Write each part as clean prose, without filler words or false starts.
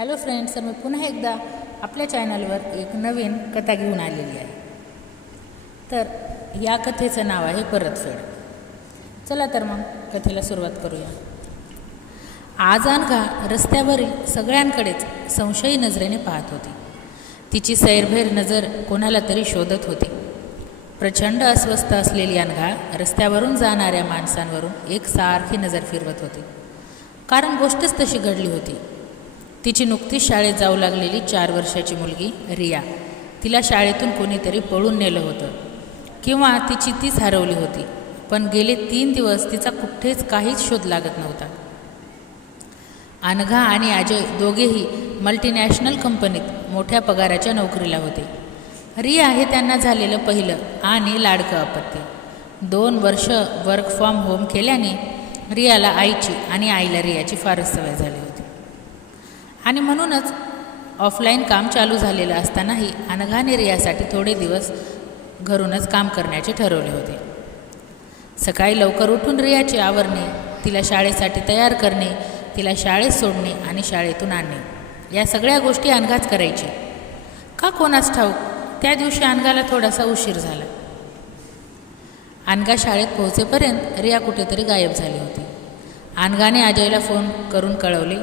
Hello friends, तर मी पुन्हा एकदा आपल्या चॅनलवर एक नवीन कथा घेऊन आलेली आहे. तर या कथेचं नाव आहे परतफेड. चला तर मग कथेला सुरुवात करूया. आज अनघा रस्त्यावरील सगळ्यांकडेच संशयी नजरेने पाहत होती. तिची सैरभैर नजर कोणाला तरी शोधत होती. प्रचंड अस्वस्थ असलेली अनघा रस्त्यावरून जाणाऱ्या माणसांवरून एकसारखी नजर फिरवत होती. कारण गोष्टच तशी घडली होती. तिची नुकतीच शाळेत जाऊ लागलेली 4 वर्षाची मुलगी रिया, तिला शाळेतून कोणीतरी पळून नेलं होतं किंवा तिची तीच हरवली होती. पण गेले 3 दिवस तिचा कुठेच काहीच शोध लागत नव्हता. अनघा आणि अजय दोघेही मल्टीनॅशनल कंपनीत मोठ्या पगाराच्या नोकरीला होते. रिया हे त्यांना झालेलं पहिलं आणि लाडकं अपत्य. 2 वर्ष वर्क फ्रॉम होम केल्याने रियाला आईची आणि आईला रियाची फारच सवय झाली होती. आणि म्हणूनच ऑफलाईन काम चालू झालेलं असतानाही अनघाने रियासाठी थोडे दिवस घरूनच काम करण्याचे ठरवले होते. सकाळी लवकर उठून रियाची आवरणे, तिला शाळेसाठी तयार करणे, तिला शाळेत सोडणे आणि शाळेतून आणणे या सगळ्या गोष्टी अनघाच करायची. का कोणास ठाऊक त्या दिवशी अनघाला थोडासा उशीर झाला. अनघा शाळेत पोहोचेपर्यंत रिया कुठेतरी गायब झाली होती. अनघाने अजयला फोन करून कळवले.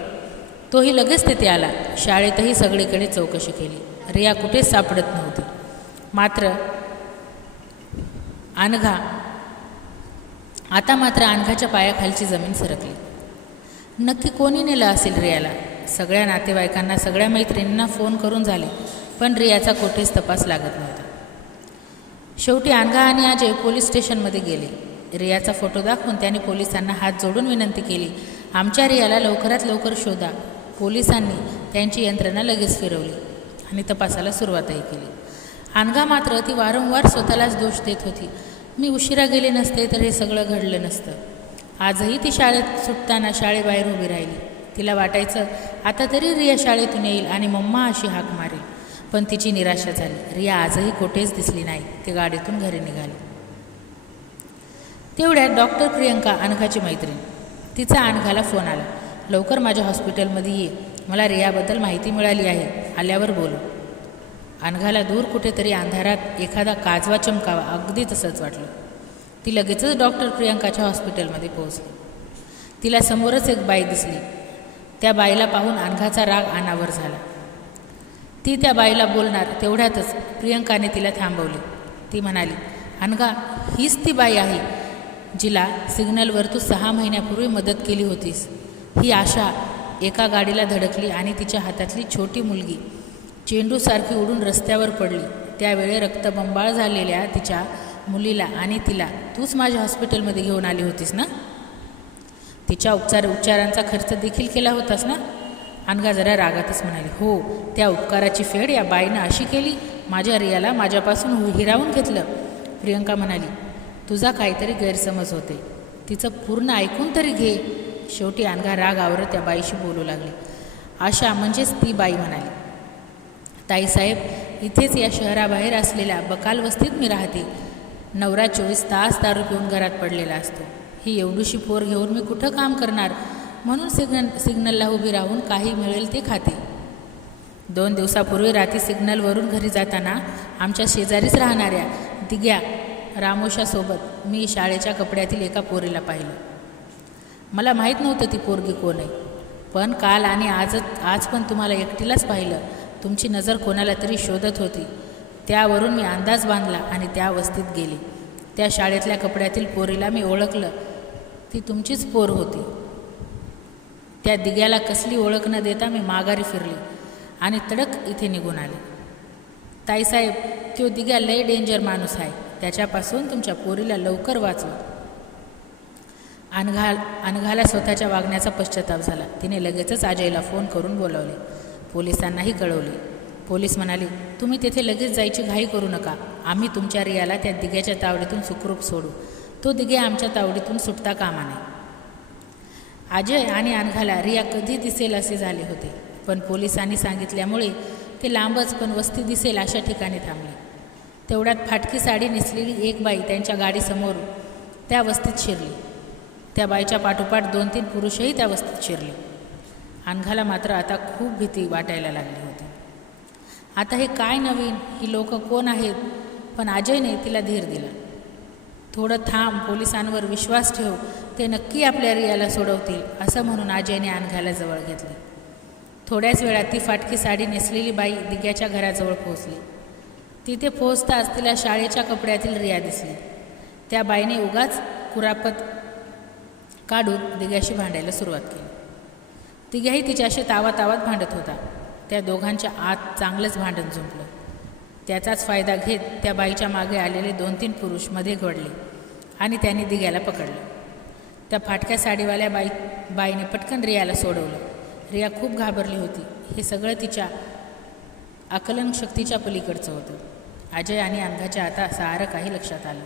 तोही लगेच तेथे आला. शाळेतही सगळीकडे चौकशी केली. रिया कुठेच सापडत नव्हती. मात्र अनघाच्या पायाखालची जमीन सरकली. नक्की कोणी नेलं असेल रियाला? सगळ्या नातेवाईकांना, सगळ्या मैत्रिणींना फोन करून झाले, पण रियाचा कुठेच तपास लागत नव्हता. शेवटी अनघा आणि अजय पोलीस स्टेशनमध्ये गेले. रियाचा फोटो दाखवून त्यांनी पोलिसांना हात जोडून विनंती केली, आमच्या रियाला लवकरात लवकर शोधा. पोलिसांनी त्यांची यंत्रणा लगेच फिरवली आणि तपासाला सुरुवातही केली. अनघा मात्र ती वारंवार स्वतःलाच दोष देत होती. मी उशिरा गेले नसते तर हे सगळं घडलं नसतं. आजही ती शाळेत सुटताना शाळेबाहेर उभी राहिली. तिला वाटायचं आता तरी रिया शाळेतून येईल आणि मम्मा अशी हाक मारेल. पण तिची निराशा झाली. रिया आजही कुठेच दिसली नाही. ती गाडीतून घरी निघाली. तेवढ्यात डॉक्टर प्रियंका, अनघाची मैत्रीण, तिचा अनघाला फोन आला. लवकर माझ्या हॉस्पिटलमध्ये ये, मला रियाबद्दल माहिती मिळाली आहे, आल्यावर बोलू. अनघाला दूर कुठेतरी अंधारात एखादा काजवा चमकावा अगदी तसंच वाटलं. ती लगेचच डॉक्टर प्रियंकाच्या हॉस्पिटलमध्ये पोहोचली. तिला समोरच एक बाई दिसली. त्या बाईला पाहून अनघाचा राग अनावर झाला. ती त्या बाईला बोलणार तेवढ्यातच प्रियंकाने तिला थांबवले. ती म्हणाली, अनघा, हीच ती बाई आहे जिला सिग्नलवर तू 6 महिन्यापूर्वी मदत केली होतीस. ही आशा एका गाडीला धडकली आणि तिच्या हातातली छोटी मुलगी चेंडूसारखी उडून रस्त्यावर पडली. त्यावेळी रक्तबंबाळ झालेल्या तिच्या मुलीला आणि तिला तूच माझ्या हॉस्पिटलमध्ये घेऊन आली होतीस ना? तिच्या उपचारांचा खर्च देखील केला होतास ना? अनघा जरा रागातच म्हणाली, हो, त्या उपकाराची फेड या बाईनं अशी केली, माझ्या रियाला माझ्यापासून हिरावून घेतलं. प्रियंका म्हणाली, तुझा काहीतरी गैरसमज होते, तिचं पूर्ण ऐकून तरी घे. शेवटी अनघा राग आवरत त्या बाईशी बोलू लागली. आशा म्हणजेच ती बाई म्हणाली, ताईसाहेब, इथेच या शहराबाहेर असलेल्या बकाल वस्तीत मी राहते. नवरा 24 तास दारू पिऊन घरात पडलेला असतो. ही एवढीशी पोर घेऊन मी कुठं काम करणार? म्हणून सिग्नलला उभी राहून काही मिळेल ते खाते. 2 दिवसापूर्वी रात्री सिग्नलवरून घरी जाताना आमच्या शेजारीच राहणाऱ्या दिग्या रामोशासोबत मी शाळेच्या कपड्यातील एका पोरीला पाहिलं. मला माहीत नव्हतं ती पोरगी कोण आहे, पण काल आणि आज पण तुम्हाला एकटीलाच पाहिलं. तुमची नजर कोणाला तरी शोधत होती. त्यावरून मी अंदाज बांधला आणि त्या वस्तीत गेले. त्या शाळेतल्या कपड्यातील पोरीला मी ओळखलं. ती तुमचीच पोर होती. त्या दिग्याला कसली ओळख न देता मी माघारी फिरली आणि तडक इथे निघून आले. ताईसाहेब, तो दिग्या लय डेंजर माणूस आहे. त्याच्यापासून तुमच्या पोरीला लवकर वाचवा. अनघाला स्वतःच्या वागण्याचा पश्चाताप झाला. तिने लगेचच अजयला फोन करून बोलावले. पोलिसांनाही कळवले. पोलीस म्हणाले, तुम्ही तेथे लगेच जायची घाई करू नका. आम्ही तुमच्या रियाला त्या दिग्याच्या तावडीतून सुखरूप सोडू. तो दिग्या आमच्या तावडीतून सुटता कामा नये. अजय आणि अनघाला रिया कधी दिसेल असे झाले होते, पण पोलिसांनी सांगितल्यामुळे ते लांबच पण वस्ती दिसेल अशा ठिकाणी थांबले. तेवढ्यात फाटकी साडी नेसलेली एक बाई त्यांच्या गाडीसमोर त्या वस्तीत शिरली. त्या बाईच्या पाठोपाठ 2-3 पुरुषही त्या वस्तीत शिरले. अनघाला मात्र आता खूप भीती वाटायला लागली होती. आता हे काय नवीन, ही लोक कोण आहेत? पण अजयने तिला धीर दिला. थोडं थांब, पोलिसांवर विश्वास ठेव, ते नक्की आपल्या रियाला सोडवतील, असं म्हणून अजयने अनघाला जवळ घेतले. थोड्याच वेळात ती फाटकी साडी नेसलेली बाई दिग्याच्या घराजवळ पोहोचली. तिथे पोहोचताच तिला शाळेच्या कपड्यातील रिया दिसली. त्या बाईने उगाच कुरापत काढून दिग्याशी भांडायला सुरुवात केली. दिग्याही तिच्याशी तावातावात भांडत होता. त्या दोघांच्या आत चांगलंच भांडण जुंपलं. त्याचाच फायदा घेत त्या बाईच्या मागे आलेले 2-3 पुरुष मध्ये घडले आणि त्यांनी दिग्याला पकडलं. त्या फाटक्या साडीवाल्या बाईने पटकन रियाला सोडवलं. रिया खूप घाबरली होती. हे सगळं तिच्या आकलन शक्तीच्या पलीकडचं होतं. अजय आणि अनघाच्या आता सारं काही लक्षात आलं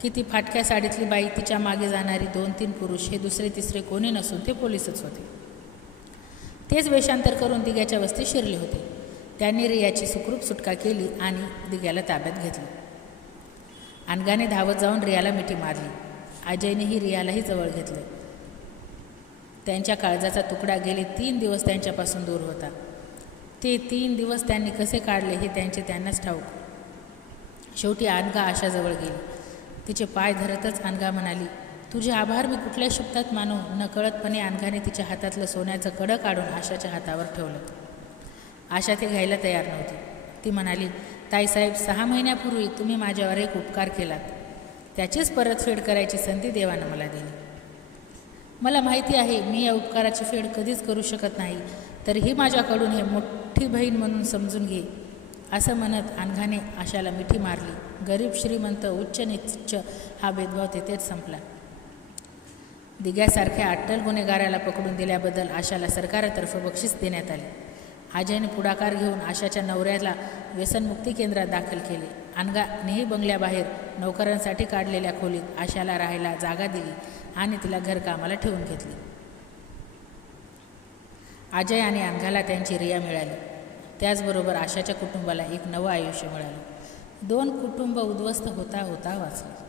की ती फाटक्या साडीतली बाई, तिच्या मागे जाणारी 2-3 पुरुष हे दुसरे तिसरे कोणी नसून ते पोलीसच होते. तेच वेषांतर करून दिग्याच्या वस्तीत शिरले होते. त्यांनी रियाची सुखरूप सुटका केली आणि दिग्याला ताब्यात घेतलं. अनघाने धावत जाऊन रियाला मिठी मारली. अजयनेही रियालाही जवळ घेतलं. त्यांच्या काळजाचा तुकडा गेले 3 दिवस त्यांच्यापासून दूर होता. ते 3 दिवस त्यांनी कसे काढले हे त्यांनाच ठाऊक. शेवटी अनघा आशाजवळ गेली. तिचे पाय धरतच अनघा म्हणाली, तुझे आभार मी कुठल्या शब्दात मानू? नकळतपणे अनघाने तिच्या हातातलं सोन्याचं कडं काढून आशाच्या हातावर ठेवलं. आशा ते घ्यायला तयार नव्हती. ती म्हणाली, ताईसाहेब, 6 महिन्यापूर्वी तुम्ही माझ्यावर एक उपकार केलात. त्याचीच परतफेड करायची संधी देवानं मला दिली. मला माहिती आहे मी या उपकाराची फेड कधीच करू शकत नाही, तरीही माझ्याकडून हे मोठी बहीण म्हणून समजून घे, असं म्हणत अनघाने आशाला मिठी मारली. गरीब श्रीमंत, उच्च नीच हा भेदभाव तेथेच संपला. दिग्यासारख्या अट्टल गुन्हेगाराला पकडून दिल्याबद्दल आशाला सरकारातर्फे बक्षीस देण्यात आले. अजयने पुढाकार घेऊन आशाच्या नवऱ्याला व्यसनमुक्ती केंद्रात दाखल केले. अनघानेही बंगल्याबाहेर नोकरांसाठी काढलेल्या खोलीत आशाला राहायला जागा दिली आणि तिला घरकामाला ठेवून घेतली. अजय आणि अनघाला त्यांची रिया मिळाली. त्याचबरोबर आशाच्या कुटुंबाला एक नवं आयुष्य मिळालं. 2 कुटुंब उद्ध्वस्त होता होता वाचले.